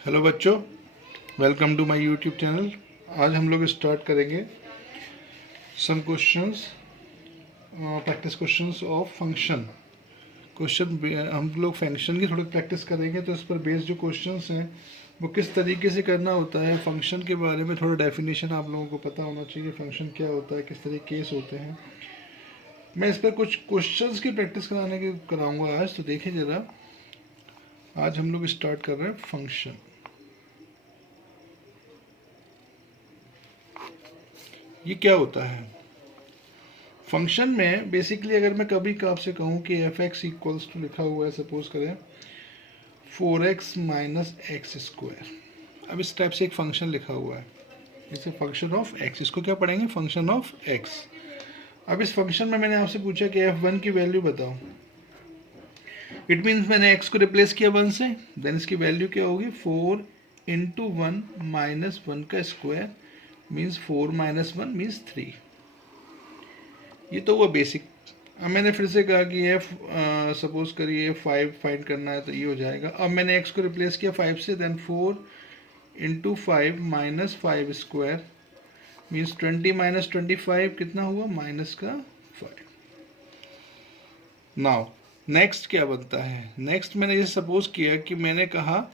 Hello बच्चों, welcome to my YouTube channel. आज हम लोग स्टार्ट करेंगे some questions, practice questions of function. हम लोग फंक्शन की थोड़ी प्रैक्टिस करेंगे, तो इस पर बेस्ड जो क्वेश्चंस हैं वो किस तरीके से करना होता है। फंक्शन के बारे में थोड़ा डेफिनेशन आप लोगों को पता होना चाहिए, फंक्शन क्या होता है, किस तरह केस होते हैं। मैं इस पर कुछ क्वेश्चंस की प्रैक्टिस कराऊंगा आज। तो देखिए ज़रा, आज हम लोग स्टार्ट कर रहे हैं फंक्शन। ये क्या होता है फंक्शन में? बेसिकली अगर मैं कभी आपसे कहूँ कि एफ एक्स इक्वल्स टू लिखा हुआ है, सपोज करें 4x माइनस एक्स स्क्वायर। अब इस टाइप से एक फंक्शन लिखा हुआ है, जैसे फंक्शन ऑफ एक्स। इसको क्या पढ़ेंगे? Function of x. अब इस फंक्शन में मैंने आपसे पूछा कि f1 की वैल्यू बताओ। इट मीन्स मैंने x को रिप्लेस किया 1 से, देन इसकी वैल्यू क्या होगी? 4 इंटू 1 माइनस 1 का स्क्वायर मीन्स 4 माइनस 1 मीन्स 3। ये तो हुआ बेसिक। अब मैंने फिर से कहा कि एफ सपोज करिए 5 फाइंड करना है, तो ये हो जाएगा। अब मैंने एक्स को रिप्लेस किया 5 से, then 4 into 5 minus 5 square means 20 minus 25 कितना हुआ? माइनस का 5। नाउ नेक्स्ट क्या बनता है? नेक्स्ट मैंने ये सपोज किया कि मैंने कहा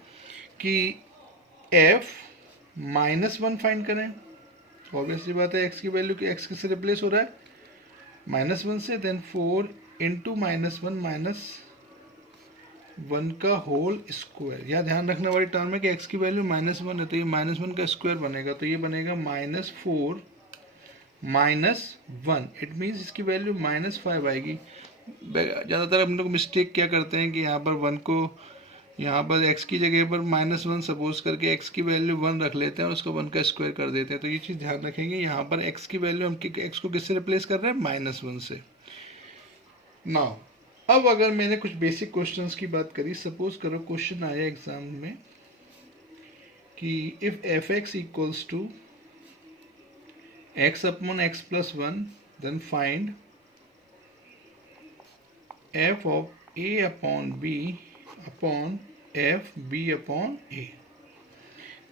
कि एफ माइनस 1 फाइंड करें। ऑब्वियसली बात है, एक्स की वैल्यू की एक्स किससे रिप्लेस हो रहा है? -1 से, देन 4 इंटू -1 माइनस 1 का होल स्क्वायर। यहाँ ध्यान रखने वाली टर्म है कि x की वैल्यू -1 है, तो ये -1 का स्क्वायर बनेगा, तो ये बनेगा -4 -1। इट मीन्स इसकी वैल्यू -5 आएगी। ज़्यादातर हम लोग मिस्टेक क्या करते हैं कि यहाँ पर 1 को, यहाँ पर x की जगह पर -1 सपोज करके x की वैल्यू 1 रख लेते हैं और उसको 1 का स्क्वायर कर देते हैं। तो ये चीज़ ध्यान रखेंगे, यहाँ पर x की वैल्यू हम x को किससे रिप्लेस कर रहे हैं? -1 से। नाउ अब अगर मैंने कुछ बेसिक क्वेश्चंस की बात करी, सपोज करो क्वेश्चन आया एग्जाम में कि if f x equals to x upon x plus 1, then find f of a upon b upon f b upon a.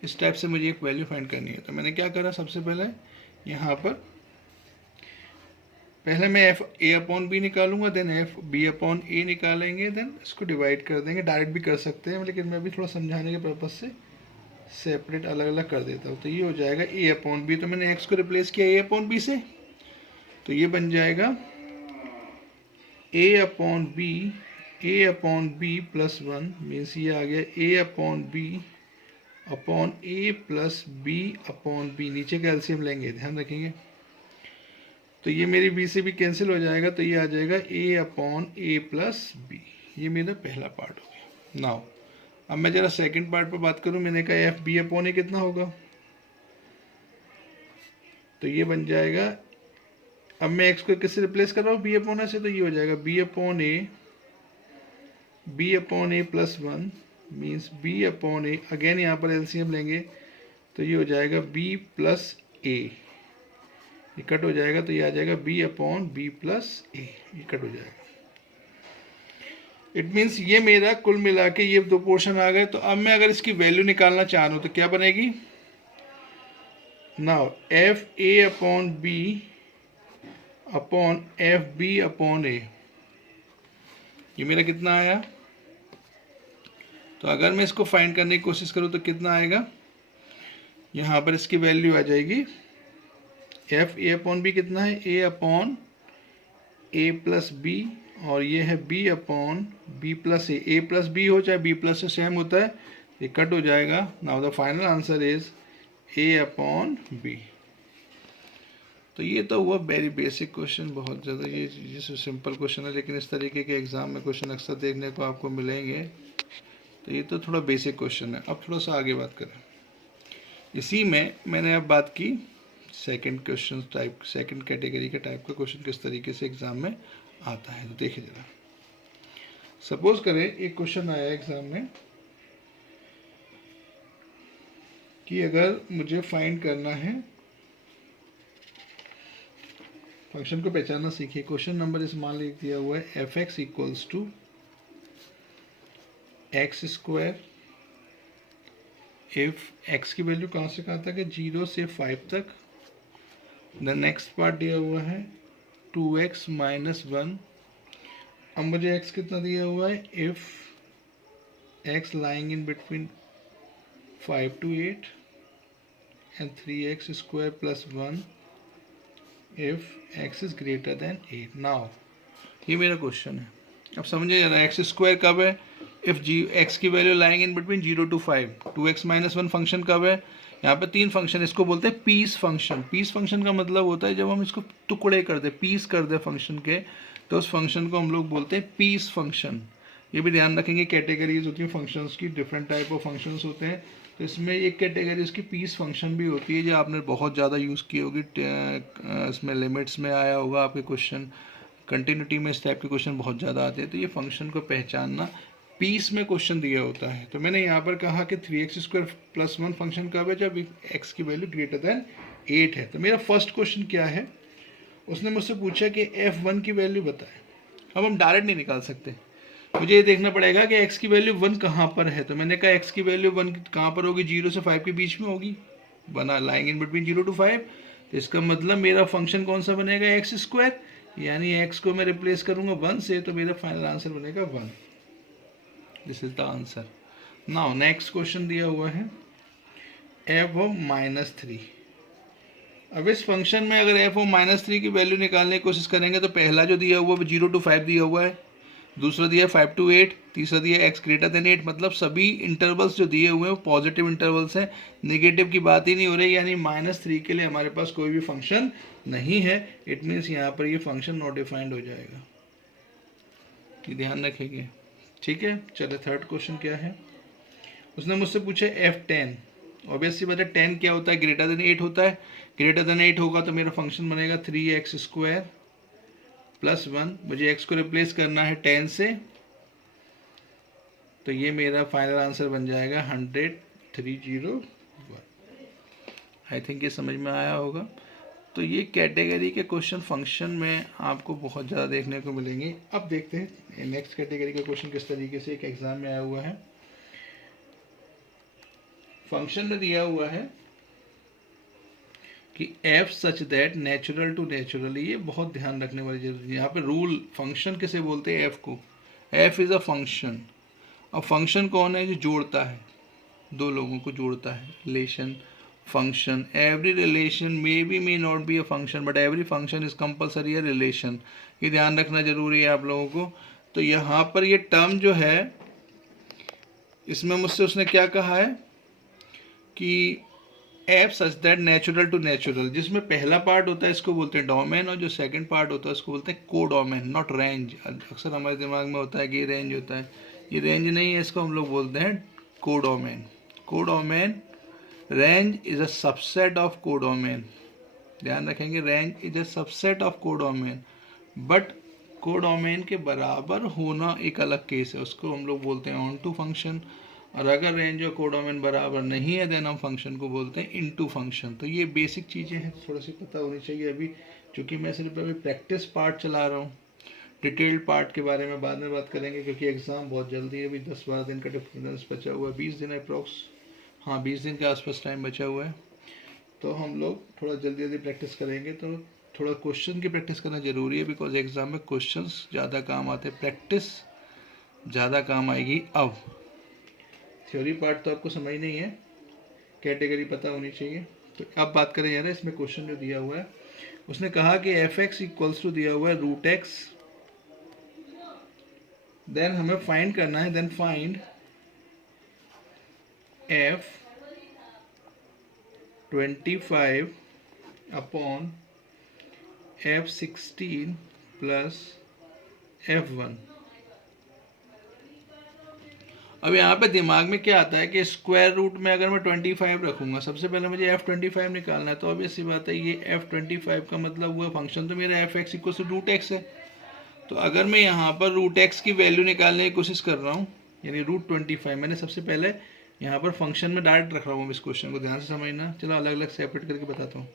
इस टाइप से मुझे एक वैल्यू फाइंड करनी है। तो मैंने क्या करा, सबसे पहले यहाँ पर पहले मैं एफ ए अपॉन बी निकालूंगा, देन एफ बी अपॉन ए निकालेंगे, देन इसको डिवाइड कर देंगे। डायरेक्ट भी कर सकते हैं, लेकिन मैं भी थोड़ा समझाने के पर्पज से सेपरेट अलग अलग कर देता हूँ। तो ये हो जाएगा ए अपॉन बी। तो मैंने एक्स को रिप्लेस किया ए अपॉन बी से, तो ये बन जाएगा ए अपॉन बी प्लस 1 मीन्स ये आ गया ए अपॉन ए प्लस बी अपॉन बी। नीचे का एलसीएम लेंगे, ध्यान रखेंगे। तो ये मेरी बी से भी कैंसिल हो जाएगा, तो ये आ जाएगा ए अपॉन ए प्लस बी। ये मेरा पहला पार्ट हो गया। नाउ अब मैं जरा सेकंड पार्ट पर बात करूं। मैंने कहा एफ बी अपॉन ए कितना होगा, तो ये बन जाएगा। अब मैं एक्स को किससे रिप्लेस कर रहा हूँ? बी अपॉन ए से, तो ये हो जाएगा बी अपॉन ए प्लस 1 मीन्स बी अपॉन ए। अगेन यहाँ पर एलसीएम लेंगे, तो ये हो जाएगा बी प्लस ए। ये कट हो जाएगा, तो ये आ जाएगा बी अपॉन बी प्लस ए। ये कट हो जाएगा। इट मीन्स ये मेरा कुल मिला के ये दो पोर्शन आ गए। तो अब मैं अगर इसकी वैल्यू निकालना चाह रहा हूं तो क्या बनेगी? Now f a upon b upon f b upon a, ये मेरा कितना आया? तो अगर मैं इसको फाइंड करने की कोशिश करूं तो कितना आएगा? यहां पर इसकी वैल्यू आ जाएगी एफ ए अपॉन बी कितना है? ए अपॉन ए प्लस बी, और ये है बी अपॉन बी प्लस ए। ए प्लस बी हो चाहे बी प्लस से सेम होता है, ये कट हो जाएगा। Now the final answer is A upon B. तो ये तो हुआ वेरी बेसिक क्वेश्चन, बहुत ज़्यादा ये सिंपल क्वेश्चन है, लेकिन इस तरीके के एग्जाम में क्वेश्चन अक्सर देखने को आपको मिलेंगे। तो ये तो थोड़ा बेसिक क्वेश्चन है। अब थोड़ा सा आगे बात करें। इसी में मैंने अब बात की second question type, second category के टाइप का क्वेश्चन किस तरीके से एग्जाम में आता है। तो देखिए जरा, सपोज करें एक क्वेश्चन आया एग्जाम में कि अगर मुझे फाइंड करना है, फंक्शन को पहचानना सीखिए। क्वेश्चन नंबर इस मान लिख दिया हुआ है F x equals to X square if x की वैल्यू कहाँ से कहाँ तक है, 0 से 5 तक। द नेक्स्ट पार्ट दिया हुआ है 2x माइनस 1। अब मुझे x कितना दिया हुआ है, if x lying in between 5 to 8 and 3x square plus 1 if x is greater than 8। Now ये मेरा क्वेश्चन है, अब समझे जरा एक्स स्क्वायर कब है, इफ जी एक्स की value lying in between 0 to 5। 2x minus 1 function कब है, यहाँ पे 3 फंक्शन, इसको बोलते हैं पीस फंक्शन। पीस फंक्शन का मतलब होता है जब हम इसको टुकड़े कर दे, पीस कर दे फंक्शन के, तो उस फंक्शन को हम लोग बोलते हैं पीस फंक्शन। ये भी ध्यान रखेंगे, कैटेगरीज होती हैं फंक्शंस की, डिफरेंट टाइप ऑफ फंक्शंस होते हैं। तो इसमें एक कैटेगरी उसकी पीस फंक्शन भी होती है, जो आपने बहुत ज़्यादा यूज़ की होगी, इसमें लिमिट्स में आया होगा आपके क्वेश्चन, कंटिन्यूटी में इस टाइप के क्वेश्चन बहुत ज़्यादा आते हैं। तो ये फंक्शन को पहचानना, पीस में क्वेश्चन दिया होता है। तो मैंने यहाँ पर कहा कि 3x स्क्वायर प्लस 1 फंक्शन कब है, जब x की वैल्यू ग्रेटर देन 8 है। तो मेरा फर्स्ट क्वेश्चन क्या है, उसने मुझसे पूछा कि f1 की वैल्यू बताए। अब हम डायरेक्ट नहीं निकाल सकते, मुझे ये देखना पड़ेगा कि x की वैल्यू 1 कहाँ पर है। तो मैंने कहा x की वैल्यू 1 कहाँ पर होगी, 0 से 5 के बीच में होगी, बना लाइंग इन बिटवीन 0 to 5। तो इसका मतलब मेरा फंक्शन कौन सा बनेगा, x स्क्वायर, यानी x को मैं रिप्लेस करूंगा 1 से, तो मेरा फाइनल आंसर बनेगा 1। This is the answer. Now next question दिया हुआ है f ऑफ -3। अब इस फंक्शन में अगर f ऑफ -3 की वैल्यू निकालने की कोशिश करेंगे तो पहला जो दिया हुआ है 0 to 5 दिया हुआ है, दूसरा दिया 5 to 8, तीसरा दिया x ग्रेटर देन 8। मतलब सभी इंटरवल्स जो दिए हुए हैं वो पॉजिटिव इंटरवल्स हैं, नेगेटिव की बात ही नहीं हो रही, यानी -3 के लिए हमारे पास कोई भी फंक्शन नहीं है। इट मीन्स यहाँ पर ये फंक्शन नॉट डिफाइंड हो जाएगा, ये ध्यान रखेंगे, ठीक है। चलिए थर्ड क्वेश्चन क्या है, उसने मुझसे पूछा f10। ऑब्वियस सी बात है, 10 क्या होता है, ग्रेटर देन 8 होता है। ग्रेटर देन 8 होगा तो मेरा फंक्शन बनेगा 3x स्क्वायर प्लस 1। मुझे x को रिप्लेस करना है 10 से, तो ये मेरा फाइनल आंसर बन जाएगा 100,301। आई थिंक ये समझ में आया होगा। तो ये कैटेगरी के क्वेश्चन फंक्शन में आपको बहुत ज़्यादा देखने को मिलेंगे। अब देखते हैं नेक्स्ट कैटेगरी का क्वेश्चन किस तरीके से एक एग्जाम में आया हुआ है। फंक्शन में दिया हुआ है कि f such that natural to natural, ये बहुत ध्यान रखने वाली जरूरी है। यहाँ पे रूल, फंक्शन किसे बोलते हैं, f को। f is a function. अब फंक्शन कौन है, जो जोड़ता है, दो लोगों को जोड़ता है, relation function. Every relation may be may not be a function but every function is compulsory a relation, ये ध्यान रखना जरूरी है आप लोगों को। तो यहाँ पर ये टर्म जो है, इसमें मुझसे उसने क्या कहा है कि F such that natural to natural, जिसमें पहला पार्ट होता है इसको बोलते हैं डोमेन, और जो सेकंड पार्ट होता है इसको बोलते हैं को डोमेन, नॉट रेंज। अक्सर हमारे दिमाग में होता है कि ये रेंज होता है, ये रेंज नहीं है, इसको हम लोग बोलते हैं को डोमेन। को domain, range is a subset of को डोमेन, ध्यान रखेंगे, range is a subset of को डोमेन, बट को डोमेन के बराबर होना एक अलग केस है, उसको हम लोग बोलते हैं ऑन टू फंक्शन। और अगर रेंज और कोडोमेन बराबर नहीं है देन हम फंक्शन को बोलते हैं इनटू फंक्शन। तो ये बेसिक चीज़ें हैं, थोड़ा सी पता होनी चाहिए। अभी चूँकि मैं सिर्फ अभी प्रैक्टिस पार्ट चला रहा हूँ, डिटेल्ड पार्ट के बारे में बाद में बात करेंगे, क्योंकि एग्ज़ाम बहुत जल्दी है, अभी 10-12 दिन का डिफरेंस बचा हुआ है, 20 दिन अप्रॉक्स, हाँ 20 दिन के आसपास टाइम बचा हुआ है। तो हम लोग थोड़ा जल्दी जल्दी प्रैक्टिस करेंगे, तो थोड़ा क्वेश्चन की प्रैक्टिस करना ज़रूरी है, बिकॉज एग्ज़ाम में क्वेश्चंस ज़्यादा काम आते हैं, प्रैक्टिस ज़्यादा काम आएगी। अब थ्योरी पार्ट तो आपको समझ नहीं है, कैटेगरी पता होनी चाहिए। तो अब बात करें यार, इसमें क्वेश्चन जो दिया हुआ है, उसने कहा कि एफ एक्स इक्वल्स टू दिया हुआ है रूट एक्स, देन हमें फाइंड करना है, then find F 25 upon F 16 plus F1। अब यहाँ पे दिमाग में क्या आता है कि स्क्वायर रूट में अगर मैं 25 रखूँगा, सबसे पहले मुझे F25 निकालना है, तो ऑब्वियस सी बात है ये F25 का मतलब हुआ फंक्शन तो मेरा F X equal to root X है। तो अगर मैं यहाँ पर रूट एक्स की वैल्यू निकालने की कोशिश कर रहा हूँ, यानी रूट 25, मैंने सबसे पहले यहाँ पर फंक्शन में डायरेक्ट रख रहा हूँ, इस क्वेश्चन को ध्यान से समझना। चलो अलग अलग सेपरेट करके बताता हूँ।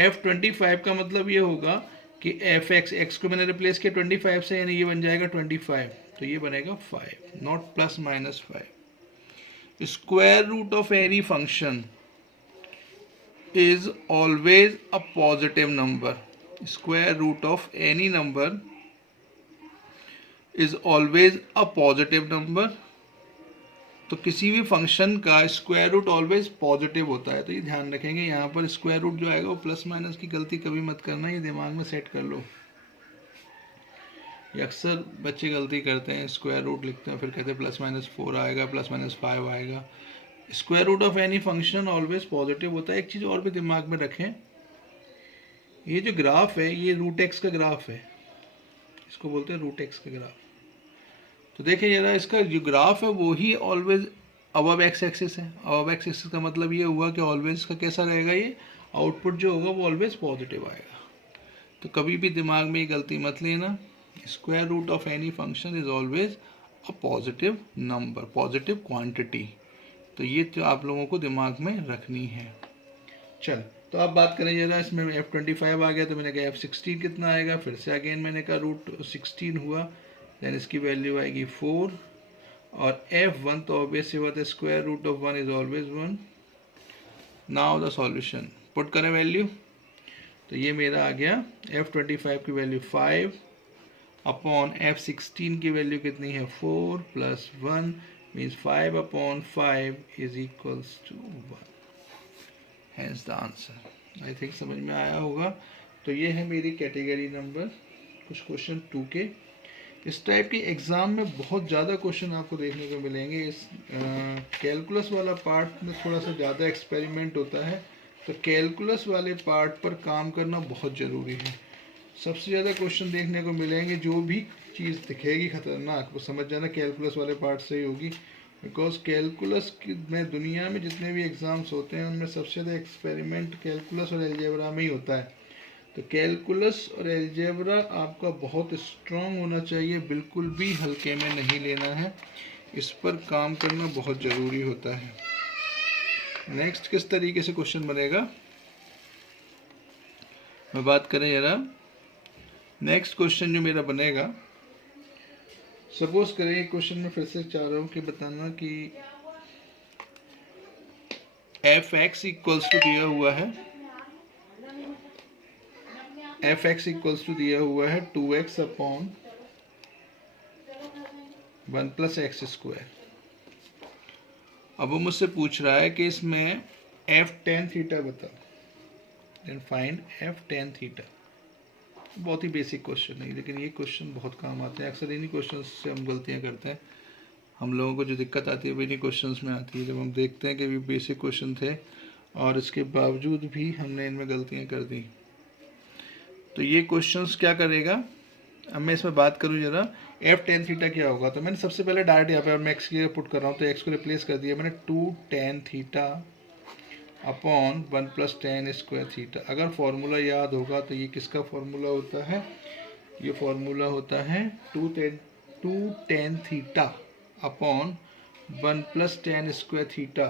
F25 का मतलब ये होगा कि एफ एक्स को मैंने रिप्लेस किया 25 से, यानी ये बन जाएगा 25, तो ये बनेगा 5, not plus minus 5। Square root of any function is always a positive number. Square root of any number is always a positive number. तो किसी भी फंक्शन का स्क्वायर रूट ऑलवेज पॉजिटिव होता है, तो ये ध्यान रखेंगे। यहाँ पर स्क्वायर रूट जो आएगा वो प्लस माइनस की गलती कभी मत करना, ये दिमाग में सेट कर लो। ये अक्सर बच्चे गलती करते हैं, स्क्वायर रूट लिखते हैं फिर कहते हैं प्लस माइनस 4 आएगा, प्लस माइनस 5 आएगा। Square root of any function always positive होता है। एक चीज़ और भी दिमाग में रखें, ये जो ग्राफ है ये रूट एक्स का ग्राफ है, इसको बोलते हैं रूट एक्स का ग्राफ। तो देखिए जरा, इसका जो ग्राफ है वो ही ऑलवेज अबव एक्स एक्सिस है। अबव एक्स एक्सिस का मतलब ये हुआ कि ऑलवेज का कैसा रहेगा, ये आउटपुट जो होगा वो ऑलवेज पॉजिटिव आएगा। तो कभी भी दिमाग में ये गलती मत लेना, square root of any function is always a positive number, positive quantity. तो ये तो आप लोगों को दिमाग में रखनी है। चल, तो आप बात करें जरा, इसमें F25 आ गया तो मैंने कहा F16 कितना आएगा, फिर से अगेन मैंने कहा रूट 16 हुआ, देन इसकी वैल्यू आएगी 4, और F1 तो ऑब्वियस सी बात है, square root of 1 is always 1। Now the solution, put करें वैल्यू, तो ये मेरा आ गया F25 की वैल्यू 5 अपॉन F16 की वैल्यू कितनी है 4 plus 1 means 5 upon 5 is equals to 1. Hence the answer. I think समझ में आया होगा। तो ये है मेरी कैटेगरी नंबर कुछ क्वेश्चन 2 के। इस टाइप के एग्ज़ाम में बहुत ज़्यादा क्वेश्चन आपको देखने को मिलेंगे। इस कैलकुलस वाला पार्ट में थोड़ा सा ज़्यादा एक्सपेरिमेंट होता है, तो कैलकुलस वाले पार्ट पर काम करना बहुत ज़रूरी है। सबसे ज़्यादा क्वेश्चन देखने को मिलेंगे, जो भी चीज़ दिखेगी खतरनाक वो समझ जाना कैलकुलस वाले पार्ट से ही होगी। बिकॉज कैलकुलस में दुनिया में जितने भी एग्ज़ाम्स होते हैं उनमें सबसे ज़्यादा एक्सपेरिमेंट कैलकुलस और एलजेब्रा में ही होता है। तो कैलकुलस और एलजेब्रा आपका बहुत स्ट्रॉन्ग होना चाहिए, बिल्कुल भी हल्के में नहीं लेना है, इस पर काम करना बहुत ज़रूरी होता है। नेक्स्ट किस तरीके से क्वेश्चन बनेगा मैं बात करें जरा। नेक्स्ट क्वेश्चन जो मेरा बनेगा, सपोज करें क्वेश्चन में फिर से चाह रहा हूँ कि बताना कि एफ एक्स इक्वल्स टू दिया हुआ है, एफ एक्स इक्वल्स टू दिया हुआ है 2x upon 1 plus x square. अब वो मुझसे पूछ रहा है कि इसमें एफ टेन थीटा बताओ, then find F tan theta. बहुत ही बेसिक क्वेश्चन है, लेकिन ये क्वेश्चन बहुत काम आते हैं। अक्सर इन्हीं क्वेश्चन से हम गलतियां करते हैं। हम लोगों को जो दिक्कत आती है वो इन्हीं क्वेश्चंस में आती है, जब हम देखते हैं कि ये बेसिक क्वेश्चन थे और इसके बावजूद भी हमने इनमें गलतियां कर दी। तो ये क्वेश्चंस क्या करेगा, अब मैं इसमें बात करूँ जरा, एफ टेन थीटा क्या होगा। तो मैंने सबसे पहले डायरेक्ट यहाँ पर मैं एक्स की पुट कर रहा हूँ, तो एक्स को रिप्लेस कर दिया मैंने 2 tan theta upon 1 plus tan square theta. अगर फॉर्मूला याद होगा तो ये किसका फॉर्मूला होता है, ये फॉर्मूला होता है 2 tan theta upon 1 plus tan square theta.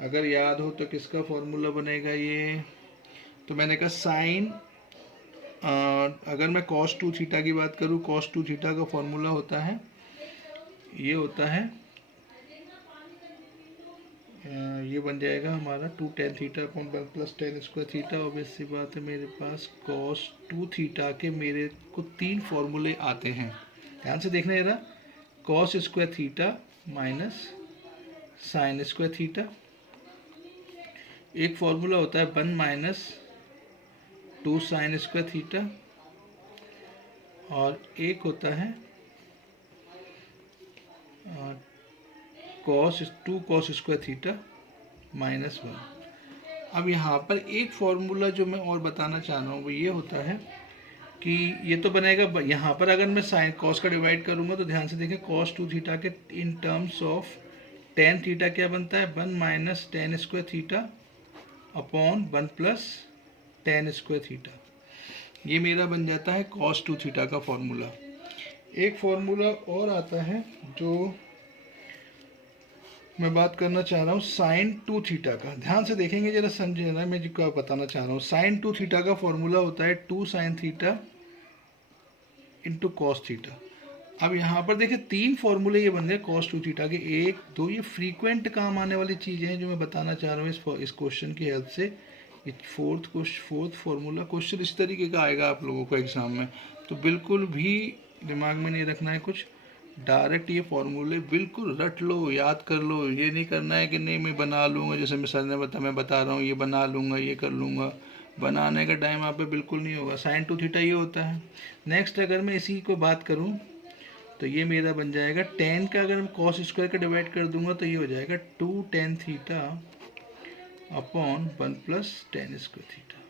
अगर याद हो तो किसका फॉर्मूला बनेगा ये, तो मैंने कहा साइन, अगर मैं cos 2 थीटा की बात करूँ, cos 2 थीटा का फॉर्मूला होता है, ये होता है, ये बन जाएगा हमारा 2 tan theta upon 1 plus tan square theta. Obvious सी बात है मेरे पास cos 2 थीटा के मेरे को 3 फॉर्मूले आते हैं, ध्यान से देखना जरा। cos square theta minus sine square theta, एक फॉर्मूला होता है 1 माइनस 2 साइन स्क्वायर थीटा, और एक होता है two cos square theta minus 1। अब यहाँ पर एक फॉर्मूला जो मैं और बताना चाह रहा हूँ वो ये होता है कि ये तो बनेगा, यहाँ पर अगर मैं साइन कॉस का डिवाइड करूँगा तो ध्यान से देखें cos 2 थीटा के in terms of tan theta क्या बनता है, 1 minus ten square theta upon 1 plus tan square theta. ये मेरा बन जाता है cos 2 थीटा का फॉर्मूला। एक फॉर्मूला और आता है जो मैं बात करना चाह रहा हूँ साइन 2 थीटा का, ध्यान से देखेंगे जरा, समझे ना मैं जो क्या बताना चाह रहा हूँ। साइन 2 थीटा का फॉर्मूला होता है 2 sine theta into cos theta. अब यहाँ पर देखिए 3 फॉर्मूले ये बन गए cos 2 थीटा के, 1 2, ये फ्रीक्वेंट काम आने वाली चीज़ें हैं जो मैं बताना चाह रहा हूँ इस क्वेश्चन की हेल्प से। फोर्थ फार्मूला क्वेश्चन इस तरीके का आएगा आप लोगों को एग्जाम में, तो बिल्कुल भी दिमाग में नहीं रखना है कुछ, डायरेक्ट ये फॉर्मूले बिल्कुल रट लो, याद कर लो। ये नहीं करना है कि नहीं मैं बना लूँगा, जैसे मैं सर ने मैं बता रहा हूँ ये बना लूँगा, ये कर लूँगा, बनाने का टाइम आप पे बिल्कुल नहीं होगा। साइन 2 थीटा ये होता है। नेक्स्ट अगर मैं इसी को बात करूँ तो ये मेरा बन जाएगा टेन का, अगर मैं कॉस स्क्वायर का डिवाइड कर दूंगा तो ये हो जाएगा 2 tan theta upon 1 plus tan square theta.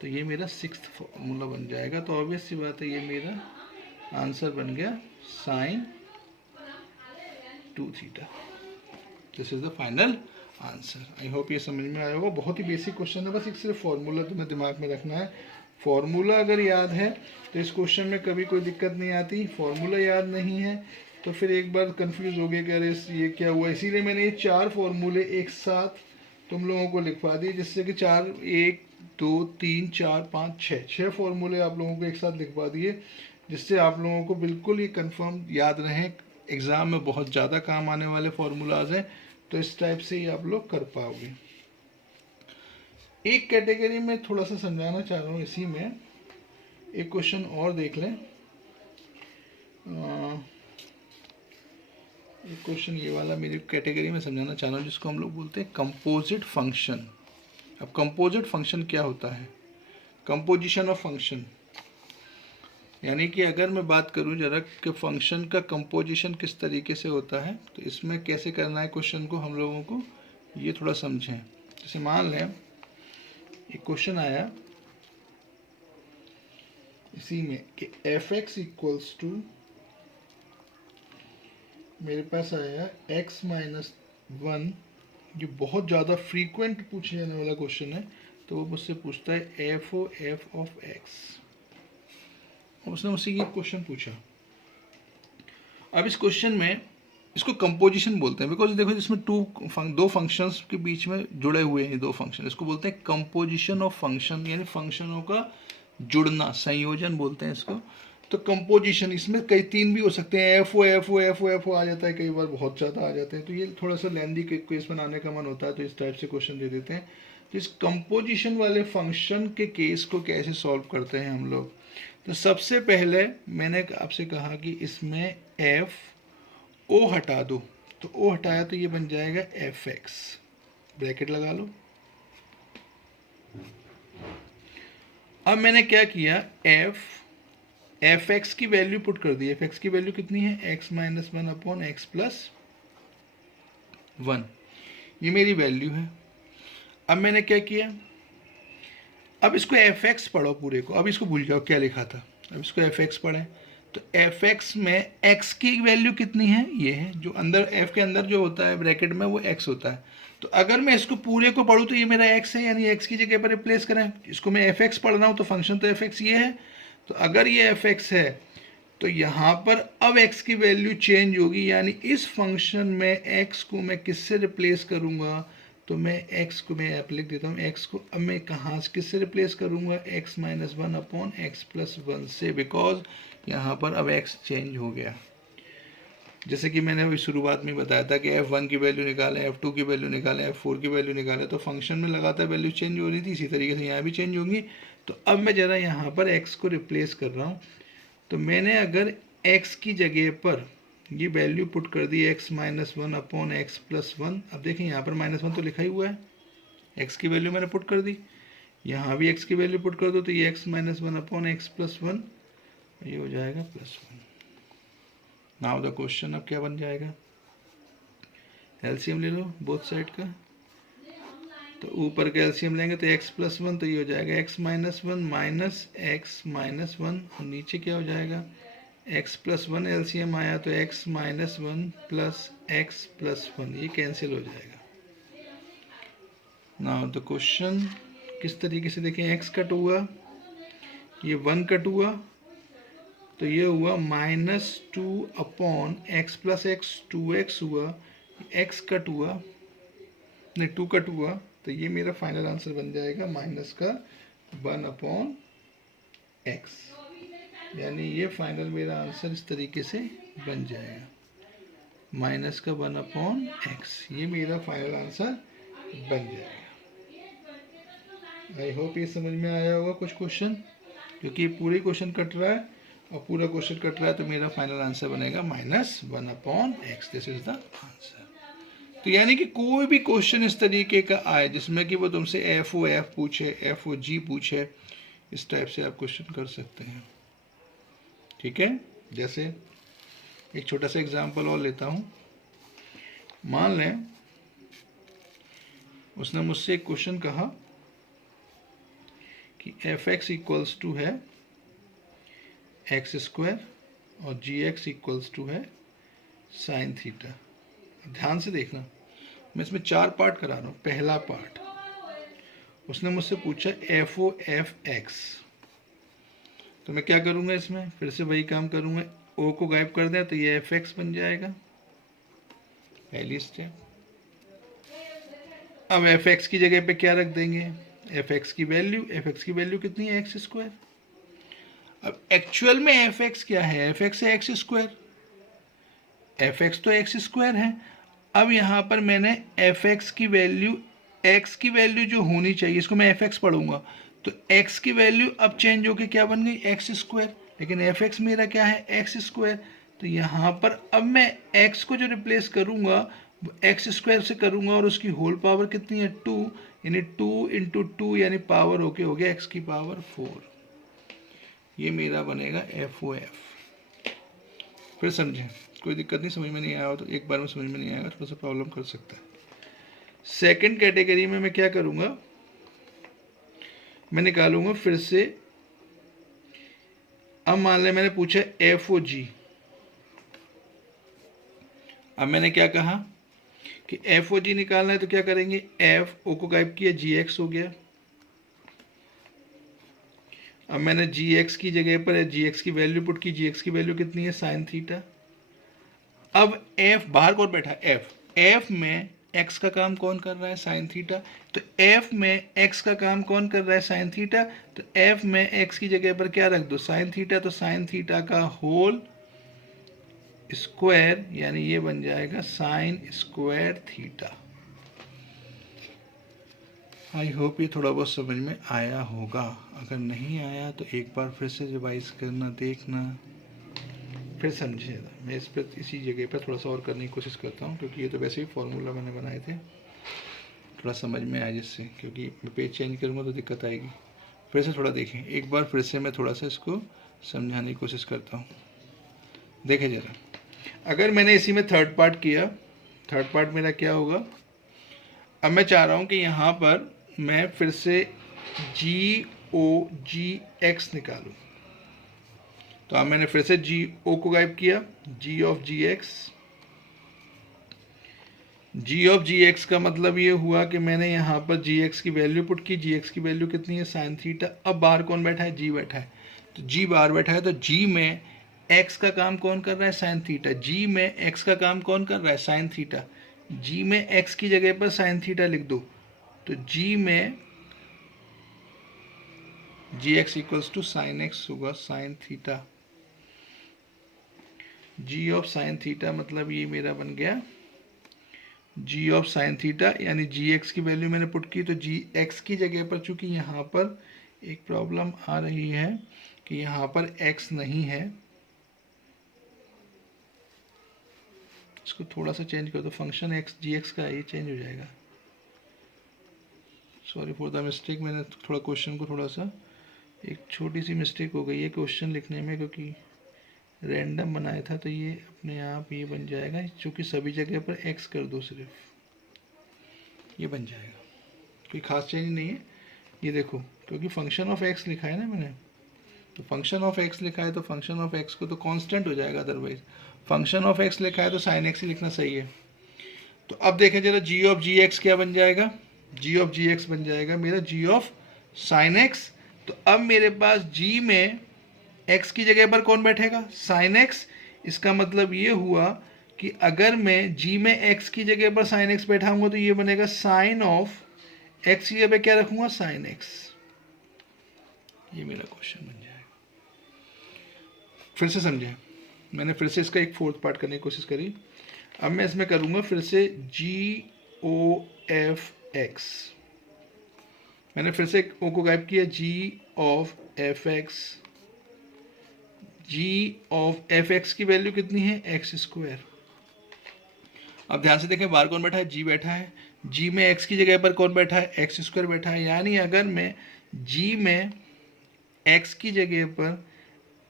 तो ये मेरा 6th फॉर्मूला बन जाएगा। तो ऑब्वियस सी बात है ये मेरा आंसर बन गया sine 2 theta. This is the final answer. I hope ये समझ में आया होगा। बहुत ही बेसिक क्वेश्चन है, बस एक सिर्फ फॉर्मूला तुम्हें दिमाग में रखना है। फॉर्मूला अगर याद है तो इस क्वेश्चन में कभी कोई दिक्कत नहीं आती। फॉर्मूला याद नहीं है तो फिर एक बार कंफ्यूज हो गए कि अरे ये क्या हुआ। इसीलिए मैंने ये 4 फॉर्मूले एक साथ तुम लोगों को लिखवा दिए, जिससे कि 1 2 3 4 5 6 फॉर्मूले आप लोगों को एक साथ लिखवा दिए, जिससे आप लोगों को बिल्कुल ये कंफर्म याद रहें। एग्ज़ाम में बहुत ज़्यादा काम आने वाले फार्मूलाज हैं, तो इस टाइप से ही आप लोग कर पाओगे। एक कैटेगरी में थोड़ा सा समझाना चाह रहा हूँ, इसी में एक क्वेश्चन और देख लें। एक क्वेश्चन ये वाला मेरी कैटेगरी में समझाना चाह रहा हूँ, जिसको हम लोग बोलते हैं कंपोजिट फंक्शन। अब कंपोजिट फंक्शन क्या होता है? कंपोजिशन ऑफ फंक्शन, यानी कि अगर मैं बात करूं जरा कि फंक्शन का कंपोजिशन किस तरीके से होता है, तो इसमें कैसे करना है क्वेश्चन को हम लोगों को, ये थोड़ा समझें। जैसे मान लें एक क्वेश्चन आया इसी में कि f(x) इक्वल्स टू, मेरे पास आया x माइनस 1। जो बहुत ज़्यादा फ्रीक्वेंट पूछे जाने वाला क्वेश्चन है, तो वो मुझसे पूछता है f ऑफ x। उसने मुझसे ये क्वेश्चन पूछा। अब इस क्वेश्चन में इसको कंपोजिशन बोलते हैं, बिकॉज देखो इसमें दो फंक्शंस के बीच में जुड़े हुए हैं दो फंक्शन, इसको बोलते हैं कंपोजिशन ऑफ फंक्शन, यानी फंक्शनों का जुड़ना, संयोजन बोलते हैं इसको। तो कंपोजिशन इसमें कई 3 भी हो सकते हैं, एफ ओ आ जाता है, कई बार बहुत ज़्यादा आ जाते हैं। तो ये थोड़ा सा लेंदी केस बनाने का मन होता है, तो इस टाइप से क्वेश्चन दे देते हैं। तो इस कंपोजिशन वाले फंक्शन के केस को कैसे सॉल्व करते हैं हम लोग? तो सबसे पहले मैंने आपसे कहा कि इसमें एफ ओ हटा दो, तो ओ हटाया तो ये बन जाएगा एफ एक्स, ब्रैकेट लगा लो। अब मैंने क्या किया, एफ एक्स की वैल्यू पुट कर दी। एफ एक्स की वैल्यू कितनी है? X minus 1 upon x plus 1, ये मेरी वैल्यू है। अब मैंने क्या किया, अब इसको एफ एक्स पढ़ो पूरे को, अब इसको भूल जाओ क्या लिखा था, अब इसको एफ एक्स पढ़ें। तो एफ एक्स में एक्स की वैल्यू कितनी है? ये है, जो अंदर एफ के अंदर जो होता है ब्रैकेट में वो एक्स होता है। तो अगर मैं इसको पूरे को पढ़ूँ तो ये मेरा एक्स है, यानी एक्स की जगह पर रिप्लेस करें। इसको मैं एफ एक्स पढ़ रहा हूँ तो फंक्शन तो एफ एक्स ये है। तो अगर ये एफ एक्स है तो यहाँ पर अब एक्स की वैल्यू चेंज होगी, यानी इस फंक्शन में एक्स को मैं किससे रिप्लेस करूँगा? तो मैं एक्स को मैं यहाँ लिख देता हूँ, एक्स को अब मैं कहाँ से किससे रिप्लेस करूँगा? X minus 1 upon x plus 1 से, बिकॉज यहाँ पर अब एक्स चेंज हो गया। जैसे कि मैंने अभी शुरुआत में बताया था कि f1 की वैल्यू निकालें, f2 की वैल्यू निकालें, f4 की वैल्यू निकालें, तो फंक्शन में लगातार वैल्यू चेंज हो रही थी, इसी तरीके से यहाँ भी चेंज होंगी। तो अब मैं ज़रा यहाँ पर x को रिप्लेस कर रहा हूँ। तो मैंने अगर x की जगह पर ये वैल्यू पुट कर दी x minus 1 upon x plus 1। अब देखें यहाँ पर -1 तो लिखा ही हुआ है, x की वैल्यू मैंने पुट कर दी, यहाँ भी x की वैल्यू पुट कर दो, तो ये x minus 1 upon x plus 1, ये हो जाएगा +1। नाउ द क्वेश्चन अब क्या बन जाएगा, एलसीएम ले लो बोथ साइड का। तो ऊपर का एलसीएम लेंगे तो x प्लस 1, तो ये हो जाएगा x minus 1 minus x minus 1, और नीचे क्या हो जाएगा, x प्लस 1 एलसीएम आया तो x minus 1 plus x plus 1, ये कैंसिल हो जाएगा। नाउ द क्वेश्चन किस तरीके से देखें, x कट हुआ, ये 1 कट हुआ, तो ये हुआ -2 upon x plus x, 2x हुआ, x कट हुआ, नहीं 2 कट हुआ, तो ये मेरा फाइनल आंसर बन जाएगा -1 अपॉन एक्स। यानी ये फाइनल मेरा आंसर इस तरीके से बन जाएगा, माइनस का 1/x, ये मेरा फाइनल आंसर बन जाएगा। आई होप ये समझ में आया होगा कुछ क्वेश्चन, क्योंकि ये पूरे क्वेश्चन कट रहा है और पूरा क्वेश्चन कट रहा है, तो मेरा फाइनल आंसर बनेगा -1/x। This is the answer. तो यानी कि कोई भी क्वेश्चन इस तरीके का आए जिसमें कि वो तुमसे FOF पूछे, FOG पूछे, इस टाइप से आप क्वेश्चन कर सकते हैं। ठीक है, जैसे एक छोटा सा एग्जांपल और लेता हूँ। मान लें उसने मुझसे एक क्वेश्चन कहा कि fx इक्वल्स टू है x² और gx इक्वल्स टू है sin थीटा। ध्यान से देखना, मैं इसमें 4 पार्ट करा रहा हूँ। पहला पार्ट, उसने मुझसे पूछा FOFX, तो मैं क्या करूँगा, इसमें फिर से वही काम करूँगा, O को गायब कर दें तो ये FX बन जाएगा, पहली स्टेप। अब FX की जगह पे क्या रख देंगे, FX की वैल्यू कितनी है, x²। अब एक्चुअल में FX क्या है, FX है x², FX तो x² है। अब यहाँ पर मैंने FX की वैल्यू, x की वैल्यू जो होनी चाहिए, इसको मैं FX पढ़ूंगा, तो x की वैल्यू अब चेंज होके क्या बन गई, x², लेकिन FX मेरा क्या है, x²। तो यहाँ पर अब मैं x को जो रिप्लेस करूंगा वो x² से करूंगा, और उसकी होल पावर कितनी है, 2, यानी 2 × 2 यानी पावर होके हो गया x की पावर 4। ये मेरा बनेगा FOF। फिर समझें, कोई दिक्कत नहीं, समझ में नहीं आया हो तो एक बार में समझ में नहीं आएगा, थोड़ा सा प्रॉब्लम कर सकता है। सेकंड कैटेगरी में मैं क्या करूंगा, मैं निकालूंगा फिर से। अब मान लें मैंने पूछा FOG, अब मैंने क्या कहा कि FOG निकालना है, तो क्या करेंगे, FO को गायब किया, GX हो गया। अब मैंने GX की जगह पर GX की वैल्यू पुट की, GX की वैल्यू कितनी है, sin थीटा। अब F बाहर कौन बैठा, F में x का काम कौन कर रहा है, sin थीटा। तो F में x का काम कौन कर रहा है, sin थीटा। तो F में x की जगह पर क्या रख दो, sin थीटा। तो sin थीटा का होल स्क्वायर, यानी ये बन जाएगा sin² थीटा। आई होप ये थोड़ा बहुत समझ में आया होगा। अगर नहीं आया तो एक बार फिर से रिवाइज करना, देखना, फिर समझिएगा। मैं इस पर इसी जगह पर थोड़ा सा और करने की कोशिश करता हूँ, क्योंकि ये तो वैसे ही फॉर्मूला मैंने बनाए थे, थोड़ा समझ में आए जिससे, क्योंकि मैं पेज चेंज करूँगा तो दिक्कत आएगी। फिर से थोड़ा देखें, एक बार फिर से मैं थोड़ा सा इसको समझाने की कोशिश करता हूँ। देखें ज़रा, अगर मैंने इसी में थर्ड पार्ट किया, थर्ड पार्ट मेरा क्या होगा, अब मैं चाह रहा हूँ कि यहाँ पर मैं फिर से GOGX निकालूँ। तो अब मैंने फिर से GO को गायब किया, G ऑफ GX का मतलब ये हुआ कि मैंने यहाँ पर GX की वैल्यू पुट की, GX की वैल्यू कितनी है, sin थीटा। अब बाहर कौन बैठा है, G बैठा है, तो G बाहर बैठा है, तो G में x का काम कौन कर रहा है, sin थीटा। G में x का काम कौन कर रहा है, sin थीटा। G में x की जगह पर sin थीटा लिख दो, तो G में GX equals to sin x होगा, sin theta. G of sin theta मतलब ये मेरा बन गया G ऑफ sin थीटा, यानी GX की वैल्यू मैंने पुट की, तो GX की जगह पर, चूंकि यहाँ पर एक प्रॉब्लम आ रही है कि यहाँ पर x नहीं है, इसको थोड़ा सा चेंज कर दो, फंक्शन x GX का ये चेंज हो जाएगा। सॉरी फॉर द मिस्टेक, मैंने थोड़ा क्वेश्चन को थोड़ा सा, एक छोटी सी मिस्टेक हो गई है क्वेश्चन लिखने में, क्योंकि रैंडम बनाया था, तो ये अपने आप ये बन जाएगा, चूँकि सभी जगह पर x कर दो, सिर्फ ये बन जाएगा, कोई खास चेंज नहीं है। ये देखो, क्योंकि फंक्शन ऑफ x लिखा है ना मैंने, तो फंक्शन ऑफ x लिखा है, तो फंक्शन ऑफ x को तो कांस्टेंट हो जाएगा, अदरवाइज फंक्शन ऑफ x लिखा है तो sin x ही लिखना सही है। तो अब देखें जरा, g ऑफ gx क्या बन जाएगा, g ऑफ gx बन जाएगा मेरा g ऑफ sin x। तो अब मेरे पास g में x की जगह पर कौन बैठेगा, sin x। इसका मतलब ये हुआ कि अगर मैं g में x की जगह पर sin x बैठाऊंगा तो ये बनेगा sin ऑफ x की जगह पर क्या रखूंगा, sin x। ये मेरा क्वेश्चन बन जाएगा। फिर से समझें, मैंने फिर से इसका एक फोर्थ पार्ट करने की कोशिश करी। अब मैं इसमें करूँगा फिर से GOF(x), मैंने फिर से ओ को गायब किया, G(f(x), G(f(x) की वैल्यू कितनी है, x²। अब ध्यान से देखें, बाहर कौन बैठा है, G बैठा है, G में x की जगह पर कौन बैठा है, x² बैठा है। यानी अगर मैं G में x की जगह पर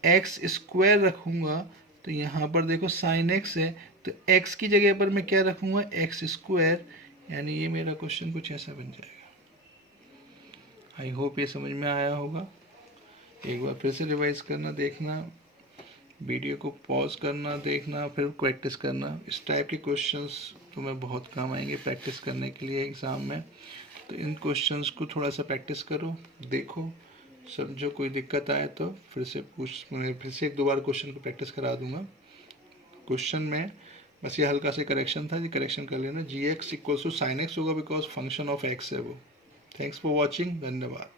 x² रखूँगा तो यहाँ पर देखो sin x है, तो x की जगह पर मैं क्या रखूँगा, x²। यानी ये मेरा क्वेश्चन कुछ ऐसा बन जाएगा। आई होप ये समझ में आया होगा। एक बार फिर से रिवाइज करना, देखना, वीडियो को पॉज करना, देखना, फिर प्रैक्टिस करना। इस टाइप के क्वेश्चंस तुम्हें बहुत काम आएंगे प्रैक्टिस करने के लिए एग्ज़ाम में। तो इन क्वेश्चंस को थोड़ा सा प्रैक्टिस करो, देखो, समझो, कोई दिक्कत आए तो फिर से मैं फिर से एक दो बार क्वेश्चन को प्रैक्टिस करा दूंगा। क्वेश्चन में बस ये हल्का से करेक्शन था, ये करेक्शन कर लेना। Gx = sin x होगा बिकॉज फंक्शन ऑफ x है वो। थैंक्स फॉर वॉचिंग, धन्यवाद।